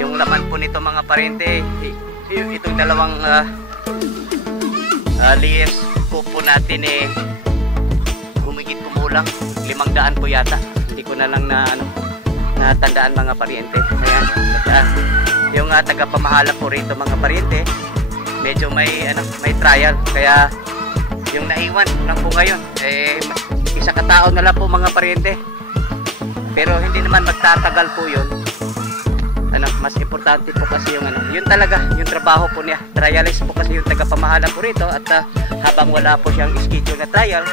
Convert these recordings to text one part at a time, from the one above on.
Yung laman po nito mga parente, itong dalawang lies po natin humigit kumulang 500 po yata. Hindi ko na lang natandaan mga pariente. Ayan. At, yung tagapamahala po rito mga pariente, medyo may trial, kaya yung naiwan lang po ngayon isa katao na lang po mga pariente, pero hindi naman magtatagal po yun. Mas importante po kasi yung yun talaga yung trabaho po niya, trialist po kasi yung tagapamahala po rito. At habang wala po siyang schedule na trial,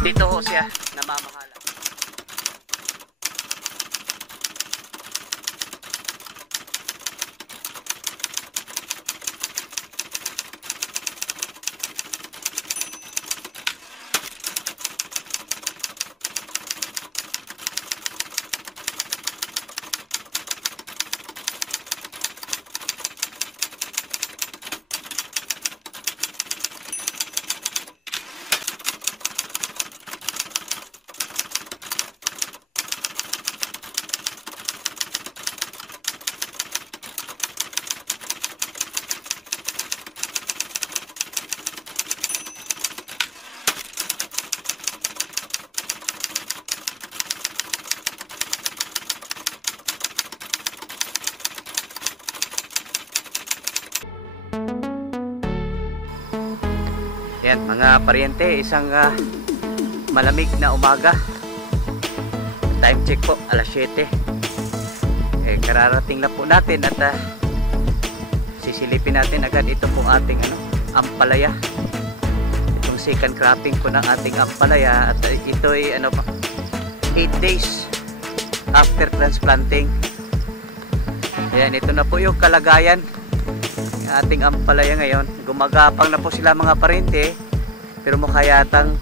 dito ho siya namamahala. Yan mga pariente, isang malamig na umaga. Time check po, alas 7. Kararating na po natin at sisilipin natin agad ito po ating ampalaya. Itong second cropping po ng ating ampalaya. At ito ay 8 days after transplanting. Ayan, ito na po yung kalagayan ng ating ampalaya ngayon. Gumagapang na po sila mga pariente, pero mukha yatang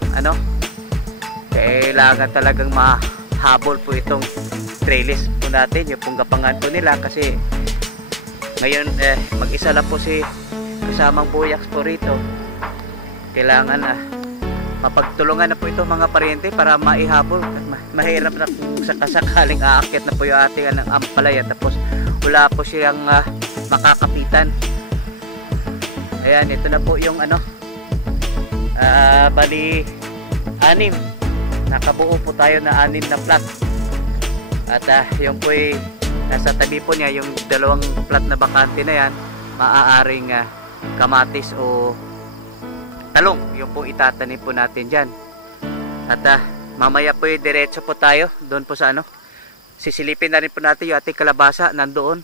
kailangan talagang mahabol po itong trellis po natin, yung pong gapangan po nila, kasi ngayon mag-isa lang po si kasamang buyaks po rito. Kailangan mapagtulungan na po ito mga pariente para maihabol. Mahirap na kung sakasakaling aakyat na po yung ating ampalaya tapos wala po siyang makakapitan. Ayan, ito na po yung bali 6. Nakabuo po tayo na 6 na plat. At yung po nasa tabi po niya, yung 2 plat na bakante na yan, maaaring kamatis o talong. Yung po itatanim po natin dyan. At mamaya po diretso po tayo doon po sa sisilipin na rin po natin yung ating kalabasa nandoon.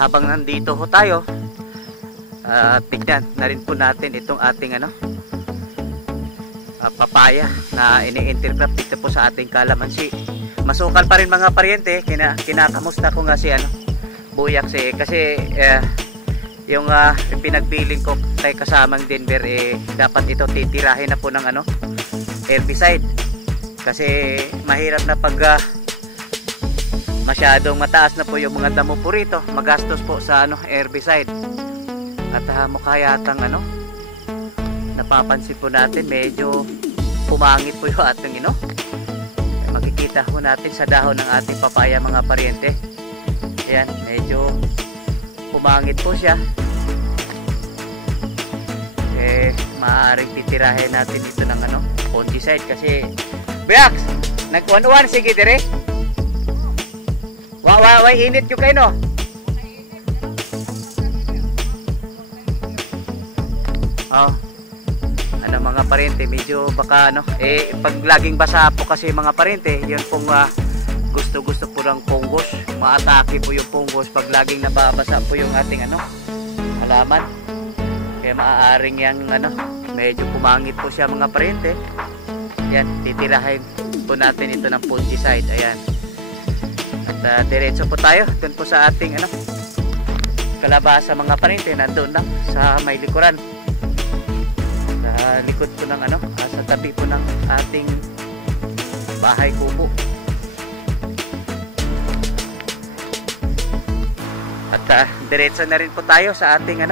Habang nandito ho tayo, tignan na rin po natin itong ating papaya na ini-intercrop dito po sa ating kalamansi. Masukal pa rin mga pariente. Kinakamusta ko nga si Buyaks kasi yung pinagbiling ko kay kasamang Denver, dapat ito titirahin na po ng herbicide, kasi mahirap na pag masyadong mataas na po yung mga damo po rito, magastos po sa herbicide. At mukha yatang napapansin po natin medyo pumangit po yung ating makikita po natin sa dahon ng ating papaya mga pariente. Ayan, medyo pumangit po siya. Maaaring titirahin natin ito ng fungicide kasi Buyaks, nag-1-1 sige dire. Way init yung kayo mga parente, medyo baka pag laging basa po kasi mga parente, yun pong gusto po ng fungus, maatake po yung fungus pag laging nababasa po yung ating halaman. Kaya maaaring yang medyo pumangit po siya mga parente. Yan, titirahin po natin ito ng fungicide. Ayan, at diretso po tayo dun po sa ating kalabasa mga parente, nandun lang sa may likuran, sa likod po ng sa tabi po ng ating bahay kubo. At diretso na rin po tayo sa ating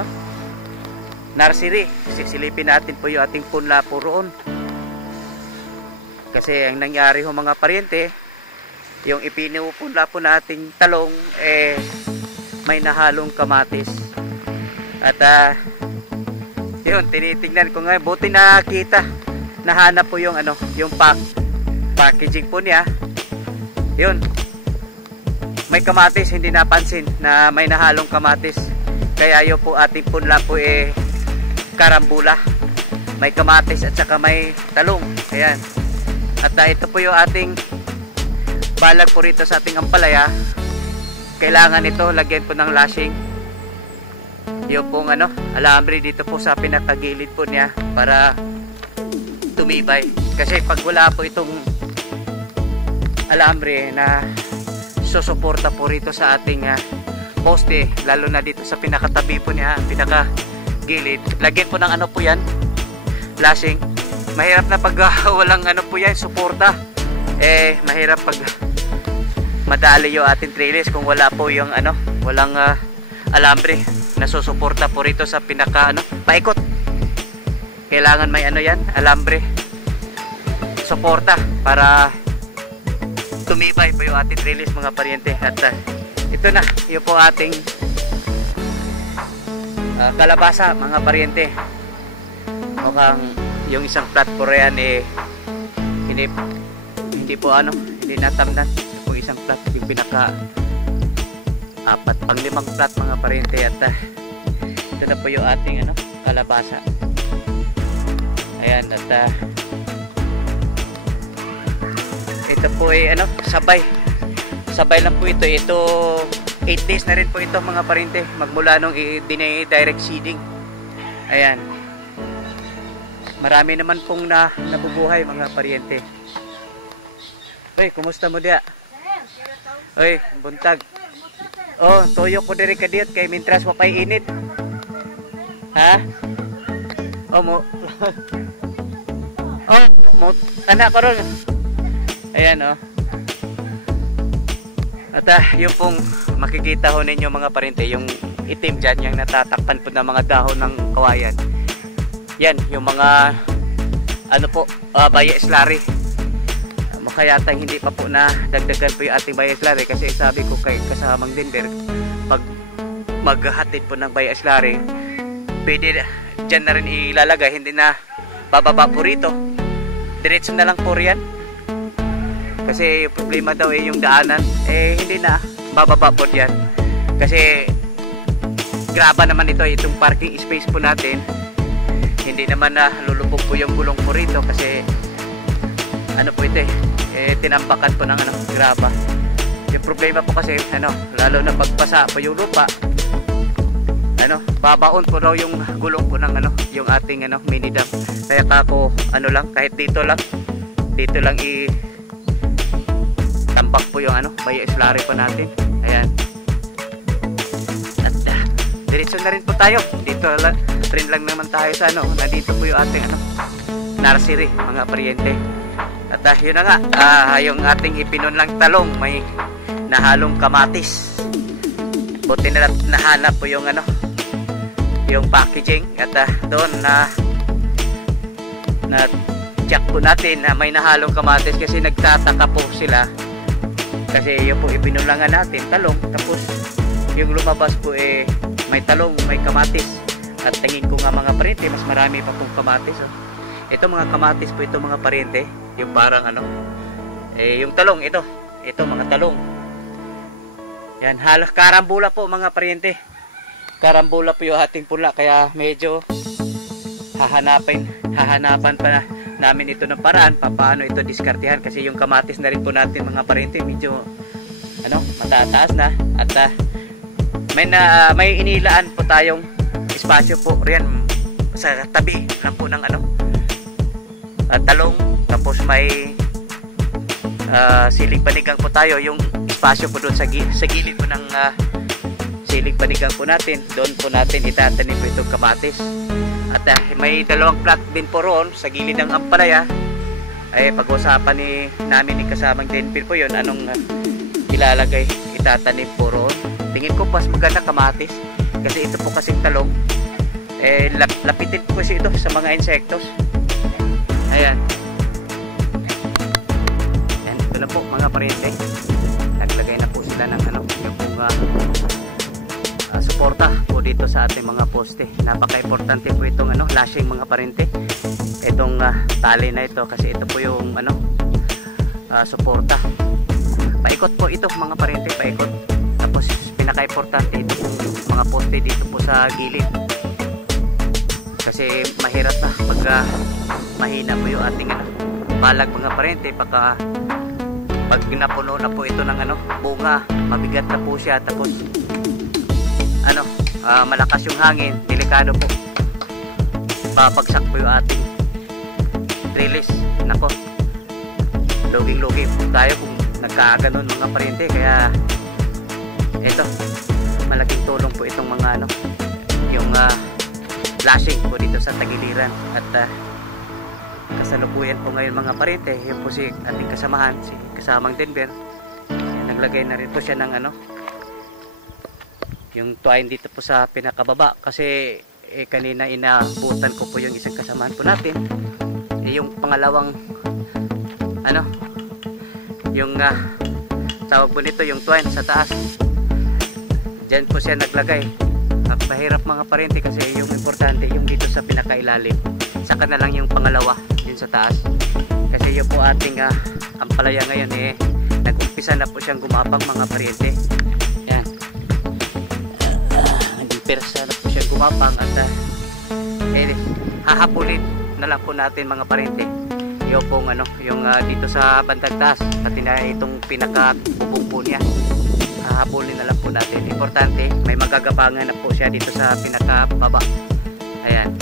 nursery. Sisilipin natin po yung ating punla po roon, kasi ang nangyari ho mga pariente, yung ipinupula po nating talong may nahalong kamatis. At yun, tinitingnan ko nga, buti nakita, nahanap po yung yung packaging po niya. Yun, may kamatis, hindi napansin na may nahalong kamatis. Kaya yun po ating punla po karambula. May kamatis at saka may talong. Ayan. At ito po yung ating balag po rito sa ating ampalaya. Kailangan ito lagyan po ng lashing. Yung pong alambre dito po sa pinakagilid po niya para tumibay. Kasi pag wala po itong alambre na susuporta po rito sa ating poste, lalo na dito sa pinakatabi po niya, pinakagilid, lagyan po ng po yan, lashing. Mahirap na pag walang po yan, suporta. Mahirap pag madali yung ating trellis kung wala po yung walang alambre na susuporta po rito sa pinaka paikot. Kailangan may yan, alambre suporta para tumibay po yung ating trellis, mga paryente. At ito na yung po ating kalabasa, mga paryente. Mukhang yung isang plat po yan hindi po hindi natamnan. Ito po isang plat, yung pinaka 4-5 plat, mga paryente. At ito na po yung ating kalabasa. Ayan. At ito po sabay lang po ito. 8 days na rin po ito, mga paryente, magmula nung direct seeding. Ayan, marami naman pong nabubuhay, mga paryente. Oy, kumusta mo dia? Oy, buntag. Oh, toyo ko diri kadiyot kay mintras mapay init. Ha? Oh mo. Oh, mo anak ko ron. Ayan, oh. At yung pong makikita ho ninyo, mga paryente, yung itim dyan, yung natatakpan po ng mga dahon ng kawayan. Yan, yung mga Baya-Slary. Kaya hindi pa po na dagdagan po yung ating Baya-Slary, kasi sabi ko kay kasamang Denver, pag maghatid po ng Baya-Slary, pwede dyan na rin ilalagay, hindi na bababa po rito, diretso na lang po riyan. Kasi yung problema daw yung daanan, hindi na bababa po diyan. Kasi graba naman itong parking space po natin. Hindi naman na lulubog po yung gulong po rito kasi po ito tinambakan po ng graba. Yung problema po kasi lalo na pagpasa po yung lupa, babaon po daw yung gulong po ng yung ating mini dam. Kaya kako lang, kahit dito lang tambak po yung Baya-Slary po natin. Ayan. At diretso na rin po tayo. Dito rin lang naman tayo sa nandito po yung ating nursery, mga paryente. At yun na nga, yung ating ipinunlang talong may nahalong kamatis. Buti na nahanap po yung yung packaging. At doon na check po natin na may nahalong kamatis, kasi nagtataka po sila. Kasi yung po ipinulangan natin talong, tapos yung lumabas po may talong, may kamatis. At tingin ko nga, mga paryente, mas marami pa pong kamatis. Ito mga kamatis po ito, mga paryente, yung parang yung talong ito mga talong. Yan, halos karambula po, mga paryente. Karambula po yung ating punla, kaya medyo hahanapan pa namin ito ng paraan paano ito diskartehan, kasi yung kamatis na rin po natin, mga paryente, medyo matataas na. At may inilaan po tayong espasyo po riyan sa tabi lang po ng talong, tapos may siling panigang po tayo, yung espasyo po doon sa gilid po ng siling panigang po natin, doon po natin itatanim po itong kamatis. At may 2 plat din po roon sa gilid ng ampalaya. Pag-usapan namin ni kasamang Denver po yun, anong ilalagay, itatanim po roon. Tingin ko mas maganda kamatis, kasi ito po kasing talong lapitin po kasi ito sa mga insektos. Ayan. Ayan, ito ano po mga pariente, naglagay na po sila ng ano, yung pong suporta po dito sa ating mga poste. Napaka-importante po itong ano, lashing mga pariente, itong tali na ito, kasi ito po yung ano, suporta. Paikot po ito mga pariente, paikot. Tapos pinaka-importante ito yung mga poste dito po sa gilid, kasi mahirap na pag mahina po yung ating ano, palag mga pariente. Pag napuno na po ito ng ano, bunga, mabigat na po siya, tapos ano, malakas yung hangin, delikado po, papagsak po yung ating trellis. Nako, luging-lugi po tayo kung nagkaganon mga pariente. Kaya ito, malaking tulong po itong mga ano, yung flashing po dito sa tagiliran. At kasalukuyan po ngayon mga pariente, yun po si ating kasamahan, si kasamang Denver. Yan, naglagay na rin po siya ng ano, yung twine dito po sa pinakababa, kasi kanina inabutan ko po yung isang kasamahan po natin, yung pangalawang ano, yung tawag po nito, yung twine sa taas. Diyan po siya naglagay. Mahirap mga pariente, kasi yung importante yung dito sa pinakailalim, saka na lang yung pangalawa yun sa taas, kasi yun po ating ampalaya ngayon nag-umpisa na po siyang gumapang mga pariente. Yan, nag-umpisa na po siyang gumapang, at hahabulin na lang po natin mga pariente yung pong ano, yung dito sa bandang taas, pati na itong pinaka-bubong po niya, hahabulin na lang po natin. Importante, may magagabangan na po siya dito sa pinaka-baba. Ayan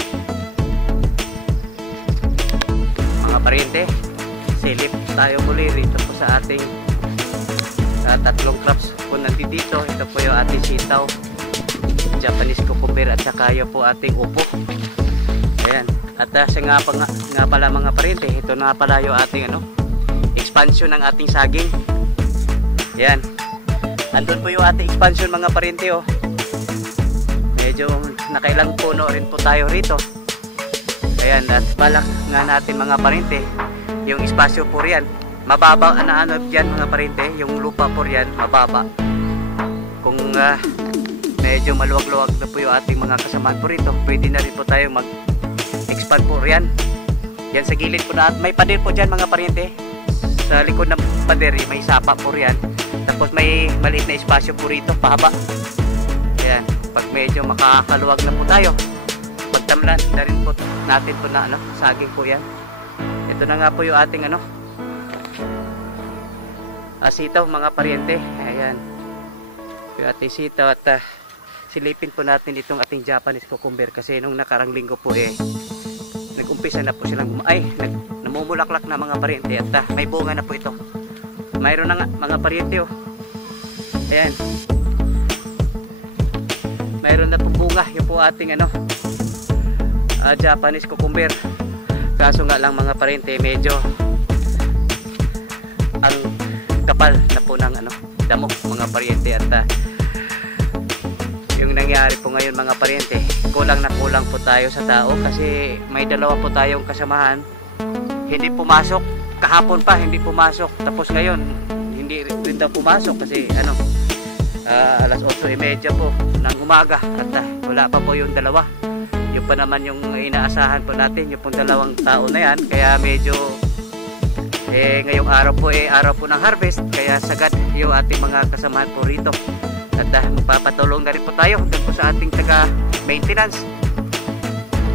mga pariente, silip tayo muli rito po sa ating tatlong crops po nandito. Ito po yung ating sitaw, Japanese cucumber, at saka yung po ating upo. Ayan, at siya nga pala mga pariente, ito na pala yung ating ano, expansion ng ating saging. Ayan, andun po yung ating expansion mga pariente, oh. Medyo nakailang puno rin po tayo rito. Ayan, at balak nga natin mga pariente, yung espasyo po riyan, mababa na ano dyan mga pariente, yung lupa po riyan, mababa. Kung medyo maluwag-luwag na po yung ating mga kasamaan po rito, pwede na rin po tayo mag-expand po riyan. Yan sa gilid po na, may pader po dyan mga pariente. Sa likod ng pader, may sapa po riyan. Tapos may maliit na espasyo po rito, pahaba. Ayan, pag medyo makakaluwag na po tayo, pagtamlan na rin po natin po na ano, saging po yan. Ito na nga po yung ating ano, sitaw mga pariente. Ayan, yung ating sitaw. At silipin po natin itong ating Japanese cucumber, kasi nung nakarang linggo po nag-umpisa na po silang namumulaklak na mga pariente, at may bunga na po ito. Mayroon na nga mga pariente, oh. Ayan, mayroon na po bunga yung po ating ano, Japanese cucumber. Kaso nga lang mga pariente, medyo ang kapal na po ng ano, damo mga pariente. At yung nangyari po ngayon mga pariente, kulang na kulang po tayo sa tao, kasi may dalawa po tayong kasamahan hindi pumasok. Kahapon pa hindi pumasok, tapos ngayon hindi rin daw pumasok, kasi ano, alas 8:30 po ng umaga, at wala pa po yung dalawa. Yung pa naman yung inaasahan po natin, yung pong dalawang tao na yan. Kaya medyo ngayong araw po araw po ng harvest, kaya sagad yung ating mga kasamahan po rito. At magpapatulong na rin po tayo doon po sa ating taga maintenance.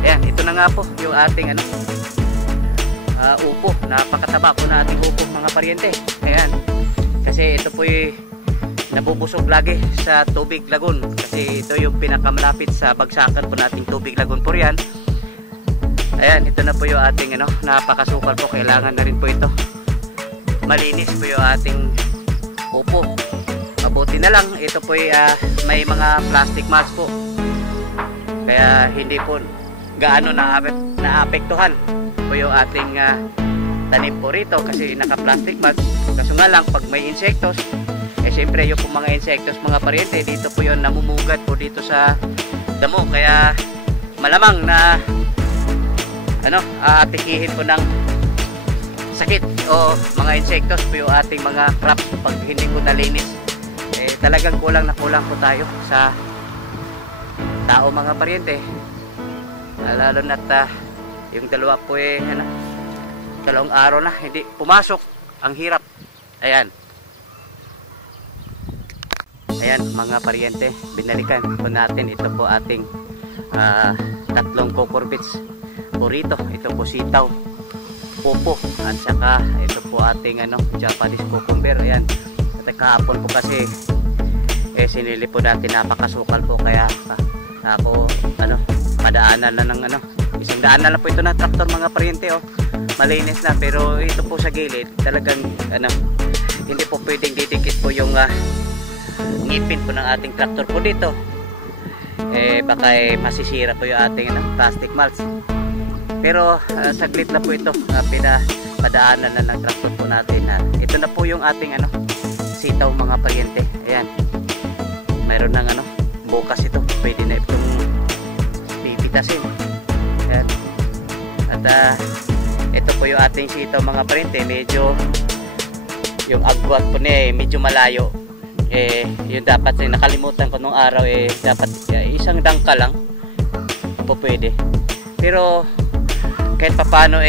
Ayan, ito na nga po yung ating ano, upo. Napakataba po na ating upo mga pariente. Ayan, kasi ito po nabubusog lagi sa tubig lagun, kasi ito yung pinakamalapit sa bagsakan po nating tubig lagun po riyan. Ayan, ito na po yung ating ano, napakasukal po. Kailangan na rin po ito malinis po yung ating upo. Mabuti na lang ito po may mga plastic mask po, kaya hindi po gaano naapektuhan po yung ating tanim po rito, kasi naka plastic mask. Kaso nga lang, pag may insektos, siyempre yung po mga insektos mga pariente, dito po yun namumugat po dito sa damo. Kaya malamang na ano, atikihin po ng sakit o mga insektos po yung ating mga crops pag hindi po nalinis. Talagang kulang na kulang po tayo sa tao mga paryente, lalo na't yung dalawa po dalawang araw na hindi pumasok, ang hirap. Ayan mga paryente, binalikan po natin ito po ating tatlong cucurbits po rito. Ito po sitaw, pupo, at saka ito po ating Japanese cucumber. Ayan, at kahapon po kasi sinili po natin, napakasukal po, kaya ako padaanan na ng isang daanan na po ito na traktor mga paryente. Malinis na, pero ito po sa gilid talagang hindi po pwedeng didikit po yung ngipin po ng ating traktor po dito. Baka masisira po yung ating plastic mulch. Pero saglit na po ito, pinapadaanan na ng traktor po natin. Ito na po yung ating sitaw mga paryente. Ayan, mayroon ng bukas ito, pwede na itong pipitasin. Ayan. At ito po yung ating sitaw mga paryente. Medyo yung agwat po niya medyo malayo. Yung dapat nakalimutan ko nung araw, dapat isang dangka lang po pwede. Pero kahit papano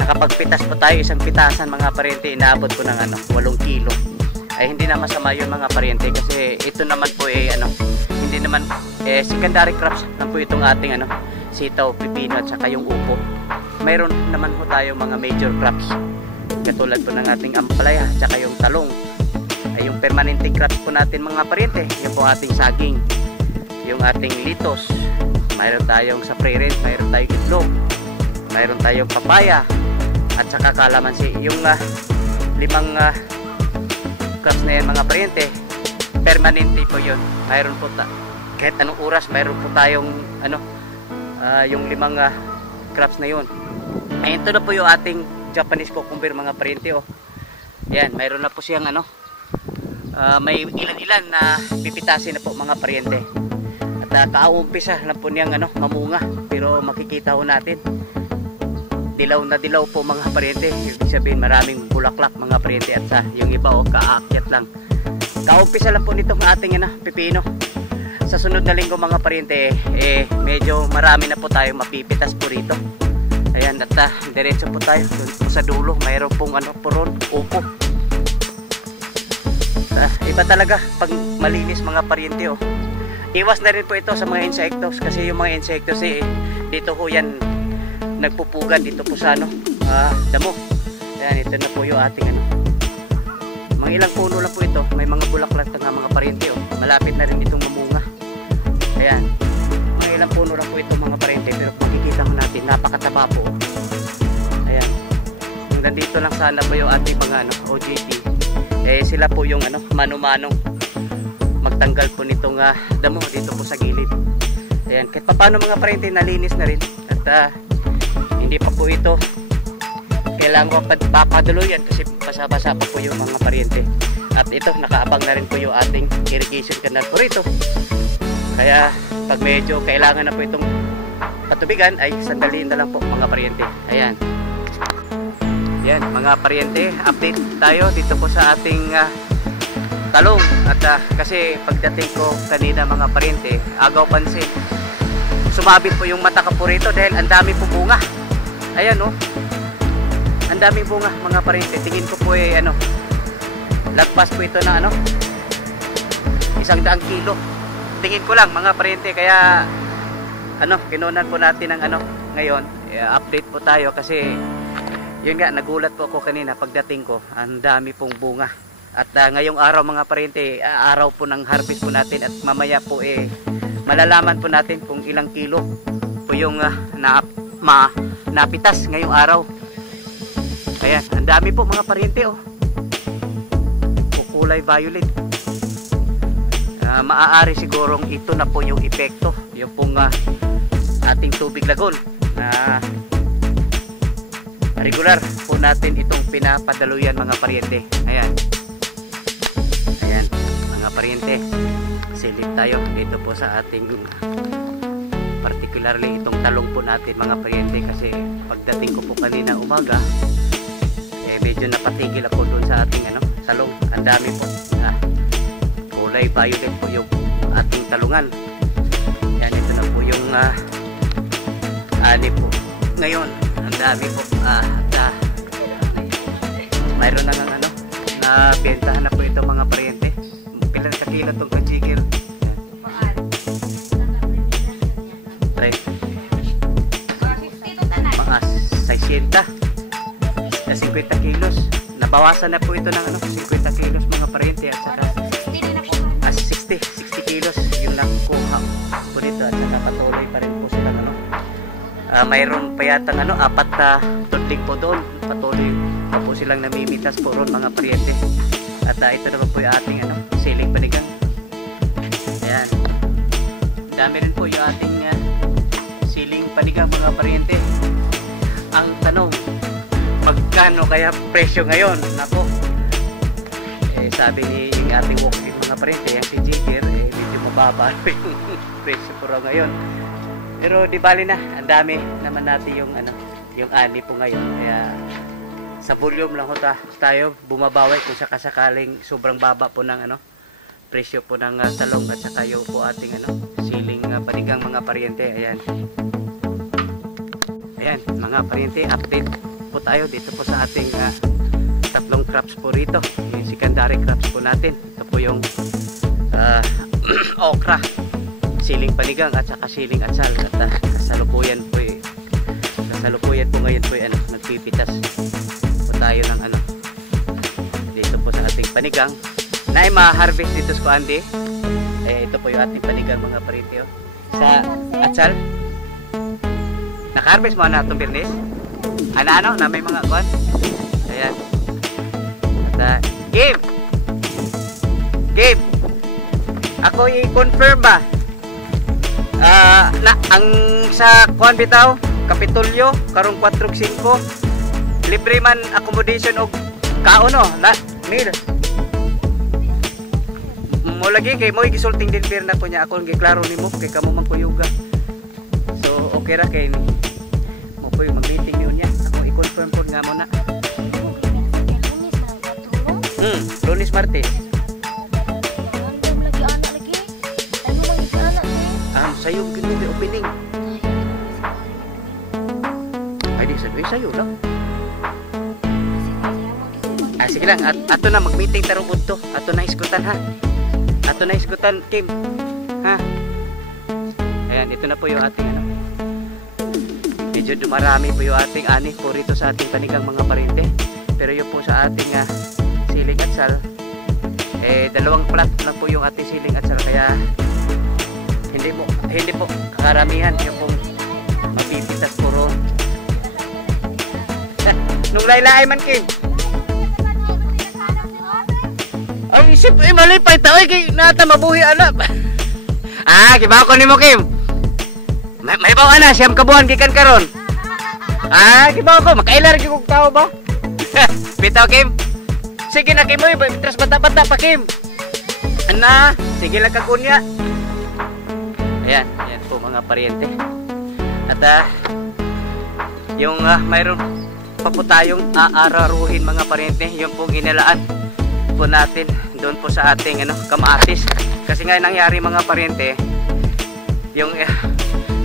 nakapagpitas po tayo, isang pitasan mga paryente, inaabot ko ng 8 kilo. Ay hindi na masama yun mga paryente, kasi ito naman po hindi naman secondary crops lang po itong ating sitaw, pipino at saka yung upo. Mayroon naman po tayo mga major crops katulad po ng ating ampalaya at saka yung talong. Yung permanente crops po natin mga paryente, yung po ating saging, yung ating litos, mayroon tayong sapririn, mayroon tayong itlog, mayroon tayong papaya at saka kalamansi. Yung 5 crops na yan mga paryente, permanente po yun. Mayroon po kahit anong oras mayroon po tayong yung 5 crops na yun. Ito na po yung ating Japanese cucumber mga paryente. Ayan, mayroon na po siyang may ilan-ilan na pipitasin na po mga paryente. At kaumpisa lang po niyang mamunga, pero makikita ho natin dilaw na dilaw po mga paryente. Ibig sabihin maraming bulaklak mga paryente, at yung iba kaakyat lang. Kaumpisa lang po nitong ating pipino. Sa sunod na linggo mga paryente, medyo marami na po tayo mapipitas po rito. Ayan, at diretso po tayo doon po sa dulo. Mayroon pong puron, upo. Iba talaga pag malinis mga paryente. Iwas na rin po ito sa mga insektos, kasi yung mga insektos dito ho yan nagpupugan dito po sa damo. Ayan, ito na po yung ating mga ilang puno lang po ito, may mga bulaklak na mga paryente. Malapit na rin itong mamunga. Ayan, mga ilang puno lang po ito mga paryente, pero makikita mo natin napakataba po. Ayan, hanggang dito lang sana po yung ating mga OJT. Sila po yung mano-manong magtanggal po nitong damo dito po sa gilid. Ayan, kahit paano mga paryente, nalinis na rin, at hindi pa po ito kailangan ko papaduluyan kasi basa-basa pa po yung mga paryente. At ito, nakaabang na rin po yung ating irrigation canal po rito, kaya pag medyo kailangan na po itong patubigan, ay sandaliin na lang po mga paryente. Ayan. Yan mga paryente, update tayo dito po sa ating talong. At kasi pagdating ko kanina mga paryente, agaw pansin, sumabit po yung mata ko po rito dahil ang dami po bunga. Ayan ang daming bunga mga paryente. Tingin ko po lagpas po ito na 100 kilo. Tingin ko lang mga paryente, kaya kinunan po natin ng ngayon, update po tayo kasi yun nga, nagulat po ako kanina pagdating ko, ang dami pong bunga. At ngayong araw mga paryente, araw po ng harvest po natin, at mamaya po malalaman po natin kung ilang kilo po yung napitas ngayong araw. Ayan, ang dami po mga paryente. Kulay violet. Maaari sigurong ito na po yung epekto, yung pong ating tubig lagol na regular po natin itong pinapadaluyan mga paryente. Ayan mga paryente, silip tayo dito po sa ating particularly itong talong po natin mga paryente, kasi pagdating ko po kanina umaga, medyo napatigil ako doon sa ating salong. Ang dami po. Kulay violet po yung ating talungan. Yan, ito na po yung ani po. Ngayon, ang dami po. Mayroon na ng na bentahan na po ito mga paryente. Pilang kakilo itong kajigil. Mga 60 na 50 kilos. Nabawasan na po ito ng 50 kilos mga paryente at saka 60 kilos yung nakukuha po dito at saka patuloy pa rin po sila mayroon pa yatang 4 na tudling po doon, patuloy pa po silang namimitas po ron mga paryente. At ito naman po yung ating siling panigang. Ayan, dami rin po yung ating siling panigang mga paryente. Ang tanong, magkano kaya presyo ngayon? Nako, sabi ni yung ating walking mga paryente, yung si Jigger, medyo mababa yung presyo po raw ngayon. Pero di bali na, ang dami naman natin yung yung ani po ngayon. Kaya sa volume lang tayo bumabawi kung sakasakaling sobrang baba po ng presyo po ng talong at saka yung po ating siling panigang mga paryente. Ayan. Ayan mga paryente, update po tayo dito po sa ating tatlong crops po rito. Yung secondary crops po natin. Ito po yung okra, siling panigang at saka siling atsal. At kasalukuyan po ngayon po nagpipitas po tayo ng dito po sa ating panigang na ma-harvest dito sa Kuandi. Ito po yung ating panigang mga paryente sa atsal. Naka-harvest mo na itong birnis? Na may mga kuan. Ayan. At game ako i-confirm ba na ang sa kuan bitaw Kapitolyo karong 4-5 libre man accommodation og kaon na meal mo lagi kay mo gisulting deliver na ko niya ako giklaro nimo kay kamo man kuyuga. So okay ra kay mo po yung mag-meeting niya ako i-confirm po nga mo na. Lunes Martes. Sayo gini opening. Ay di sayo lang. Sige lang ato na mag-meeting tarong udto. Ato na iskutan ha. Ato na iskutan Kim. Ha. Ayan, ito na po yung ating medyo dumarami po yung ating ani po rito sa ating panigang mga paryente. Pero yung po sa ating siling atsal dalawang plat lang po yung ating siling atsal kaya hindi po karamihan yung pong mapipitas po ron. Nung laylay man Kim. Ay isip malipay tao kay nata mabuhi anak. Kibaw ko nimo Kim. May bawa na siyam kabuhan gikan karon. Kibaw ko makailar gyud kog tao ba? Bitaw Kim. Sige na Kim, tras bata-bata pa Kim. Sige lang kagunya. Ayan po mga paryente. At yung mayroon pa po tayong aararuhin mga paryente. Yung pong inilaan po natin doon po sa ating kamatis. Kasi nga nangyari mga paryente, yung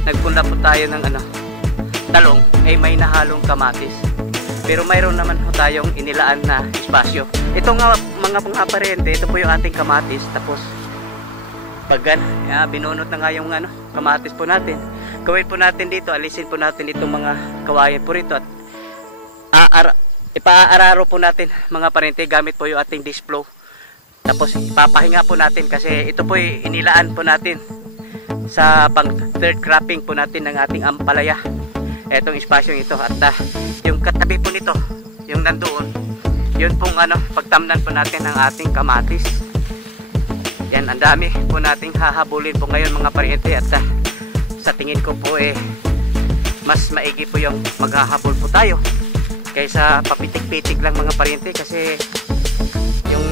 nagpunla po tayo ng talong ay may nahalong kamatis. Pero mayroon naman po tayong inilaan na espasyo. Ito nga mga paryente, ito po yung ating kamatis. Tapos pag binunot na nga yung kamatis po natin, gawin po natin dito, alisin po natin itong mga kawayan po rito at ipaararo po natin mga paryente gamit po yung ating disc flow. Tapos ipapahinga po natin kasi ito po inilaan po natin sa pang third cropping po natin ng ating ampalaya. Etong espasyong ito at yung katabi po nito, yung nandoon, yun pong pagtamnan po natin ng ating kamatis. Yan, ang dami po nating hahabulin po ngayon mga paryente at sa tingin ko po mas maigi po yung maghahabol po tayo kaysa papitik-pitik lang mga paryente kasi yung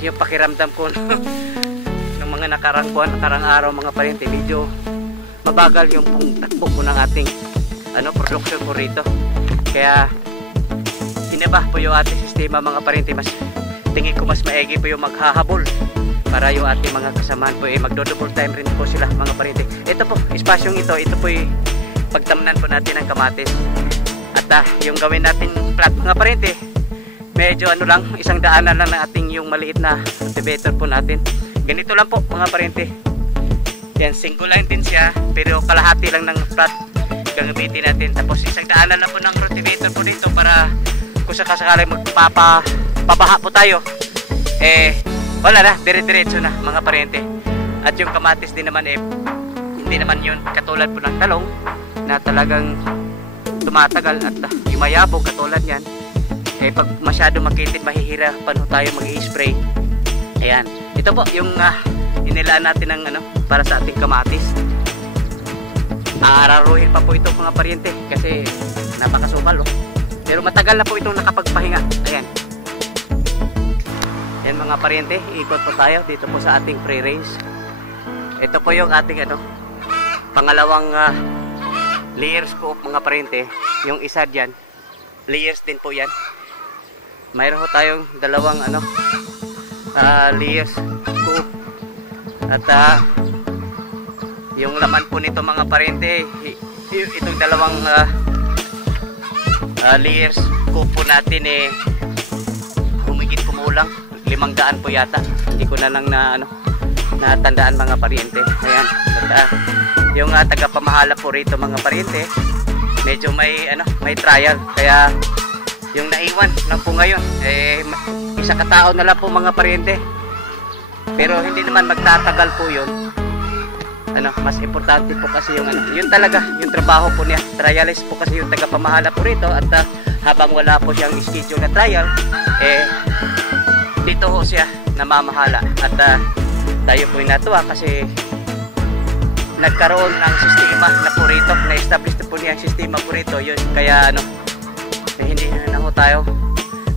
yung pakiramdam ko ng mga nakarang araw mga paryente medyo mabagal yung pong takbo po ng ating production po rito. Kaya inaba po yung ating sistema mga parente. Mas tingin ko mas maigi po yung maghahabol para yung ating mga kasamahan po magdo-double time rin po sila mga parente. Ito po, espasyong ito po yung pagtamnan po natin ng kamatis. At yung gawin natin plat mga parente, medyo ano lang, isang daanan lang ng ating yung maliit na cultivator po natin. Ganito lang po mga parente. Yan, single line din siya, pero kalahati lang ng plat gagamitin natin. Tapos isang daanan lang po ng cultivator po dito para kung sakasakali magpapabaha po tayo, wala na, dire-diretso na mga parente. At yung kamatis din naman hindi naman yun katulad po ng talong na talagang tumatagal at yumayabog katulad yan. Pag masyado makitid, mahihirapan po tayo mag-i-spray. Ayan, ito po yung inilaan natin ng para sa ating kamatis. Aararuhin pa po ito mga parente kasi napakasukal pero matagal na po itong nakapagpahinga. Ayan. Yan mga parente, ikot po tayo dito po sa ating pre-raise. Ito po yung ating pangalawang layers po mga parente. Yung isa dyan, layers din po yan. Mayroon po tayong dalawang layers po. At yung laman po nito mga parente, itong dalawang layers ko po natin humigit kumulang 500 po yata. Hindi ko na lang natandaan mga parente. Ayan. At yung tagapamahala po rito mga parente, medyo may trial. Kaya yung naiwan lang po ngayon, isa katao na lang po mga parente. Pero hindi naman magtatagal po yun. Mas importante po kasi yung yun talaga, yung trabaho po niya. Trialist po kasi yung tagapamahala po rito. At habang wala po siyang schedule na trial, dito ho siya namamahala. At tayo po natuwa kasi nagkaroon ng sistema na po rito, na-establish na po niya ang sistema po rito. Yun, kaya hindi na ho tayo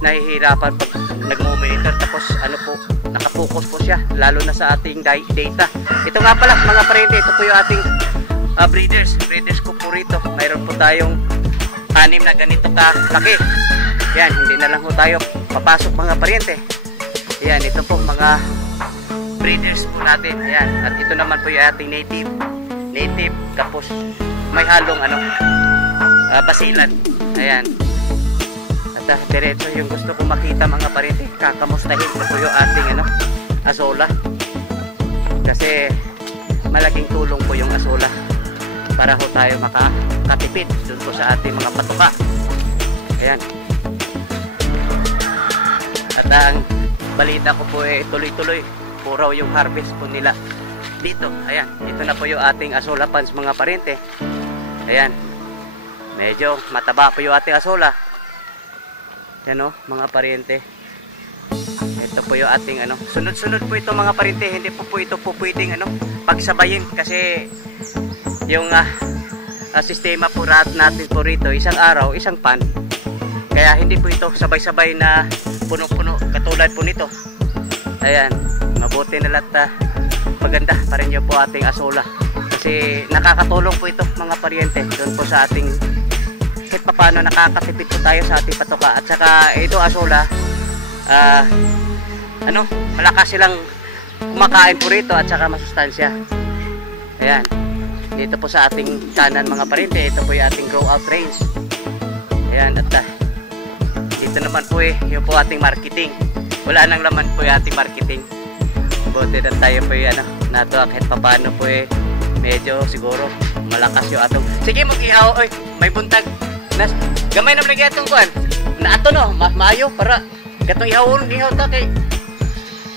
nahihirapan pag nag-monitor. Tapos po, nakapokus po siya lalo na sa ating data. Ito nga pala mga parente, ito po yung ating breeders ko po rito. Mayroon po tayong 6 na ganito kalaki. Yan, hindi na lang po tayo papasok mga parente. Yan, ito po mga breeders po natin. Ayan, at ito naman po yung ating native, tapos may halong basilan. Ayan. At diretso yung gusto ko makita mga parente, kakamustahin ko po yung ating asola. Kasi malaking tulong po yung asola para ho tayo makakatipid dun po sa ating mga patuka. Ayan. At ang balita ko po tuloy-tuloy po raw yung harvest po nila dito. Ayan, ito na po yung ating asola pans mga parente. Ayan, medyo mataba po yung ating asola. Yan mga parente. Ito po yung ating sunod-sunod po ito mga parente. Hindi po ito po pwedeng pagsabayin kasi yung sistema po natin po rito, isang araw, isang pan. Kaya hindi po ito sabay-sabay na puno-puno katulad po nito. Ayan, mabuti na lahat maganda pa rin yung po ating asola. Kasi nakakatulong po ito mga parente doon po sa ating kahit paano nakakatipid po tayo sa ating patuka. At saka ito asola, malakas silang kumakain po rito at saka masustansya. Ayan, dito po sa ating kanan mga parente, ito po yung ating grow out range. Ayan, at dito naman po yung po ating marketing. Wala nang laman po yung ating marketing. Buti na tayo po yung nato kahit paano po medyo siguro malakas yung atong. Sige mag-ihaw, oy, may buntag. Gamay naman lagi atong kuan. Na ato maayo para katong ihawon ta kay.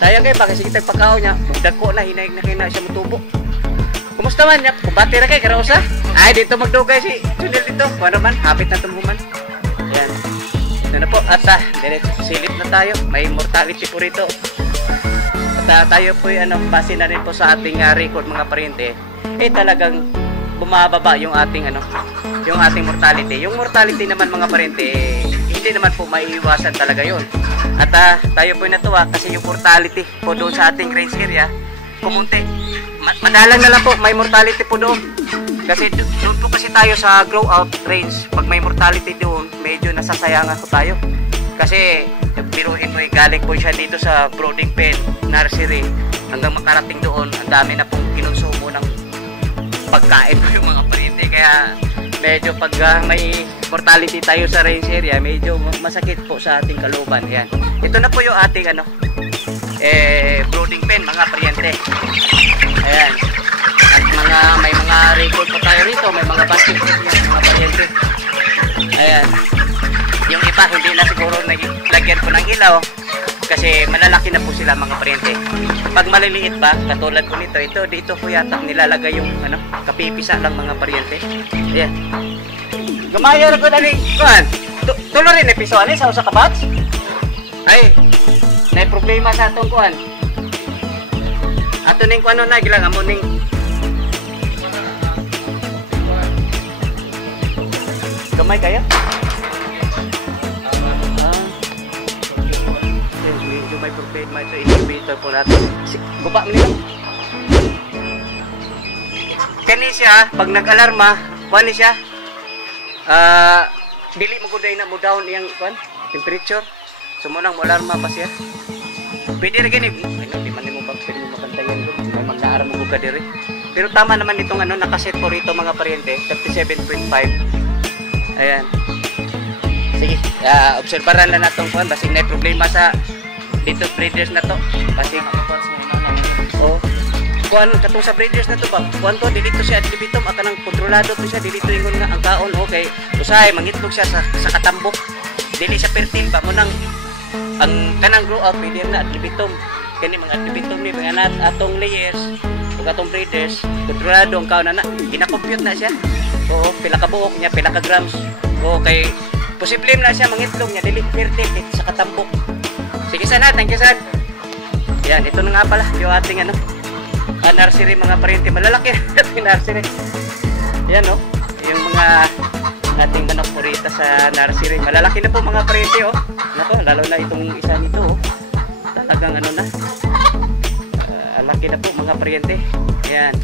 Sayang kay bakit sige tagpakaw niya. Dagko na hinaig na kay na siya mutubo. Kumusta man niya? Kumbati ra kay karosa? Ay dito magdugay si Junel dito. Kuno man hapit na tumuman. Yan. Ito na po at diretso silip na tayo. May mortality po rito. At tayo po base na rin po sa ating record mga parente. Talagang bumababa yung ating yung ating mortality. Yung mortality naman mga parente, hindi naman po maiiwasan talaga yun. At tayo po natuwa kasi yung mortality po doon sa ating range area kumunti. Madalang na lang po may mortality po doon. Kasi doon po kasi tayo sa grow out range. Pag may mortality doon, medyo nasasayangan po tayo. Kasi biruin mo, galing po siya dito sa brooding pen, nursery, hanggang makarating doon, ang dami na pong kinonsumo ng pagkain po yung mga pariente. Kaya medyo pag may mortality tayo sa range area, medyo masakit po sa ating kalooban. Yan. Ito na po yung ating brooding pen, mga pariente. Ayan. At may mga record pa tayo rito, may mga basket mga pariente. Ayan. Yung iba hindi na siguro lagyan ko ng ilaw kasi malalaki na po sila, mga pariente. Pag maliliit pa, katulad po nito, dito po yata nilalagay yung kapipisa lang, mga pariente. Ayan. Gamayor ko dali. Kuan. Tulo rin episode ani sa usa ka batch. Ay. Nay problema sa atong kuan. Ato ning kuno na gilang amo ning gamay kaya? Medyo may problema ito. Inhibitor po natin. Gupa mo nila. Kani siya, pag nag-alarma, kuan siya. Dili mo guday na mo down iyang kuan, temperature. Sumunang mo alarma pa siya. Pwede rin gani. Ay, hindi man mo pag pwede mo makantayan doon. May mag-aaral mo ka diri. Pero tama naman itong nakaset po rito, mga pariente, 37.5. Ayan. Sige, obserbaran lang natong kuan basig na problema sa dito breeders na to. Basig oh. Kuan katong sa breeders na to ba? Kuan to dito siya dilibitom akanang kontrolado to siya dito ingon nga ang kaon okay. Usahay mangitlog siya sa katambok. Dili siya fertile ba mo nang ang kanang grow up pwede na dilibitom. Kani mga dilibitom ni mga atong layers ug atong breeders kontrolado ang kaon na gina-compute na siya. Oo, pila ka buok niya, pila ka grams. Oo, kay posible na siya mangitlog niya dili fertile sa katambok. Sige sana, thank you san. Yan, ito na nga pala yung ating nursery, mga pariente. Malalaki ating nursery. Yan yung mga ating manok po rito sa nursery. Malalaki na po, mga pariente Nako, lalo na itong isa nito talagang na. Laki na po, mga pariente. Yan.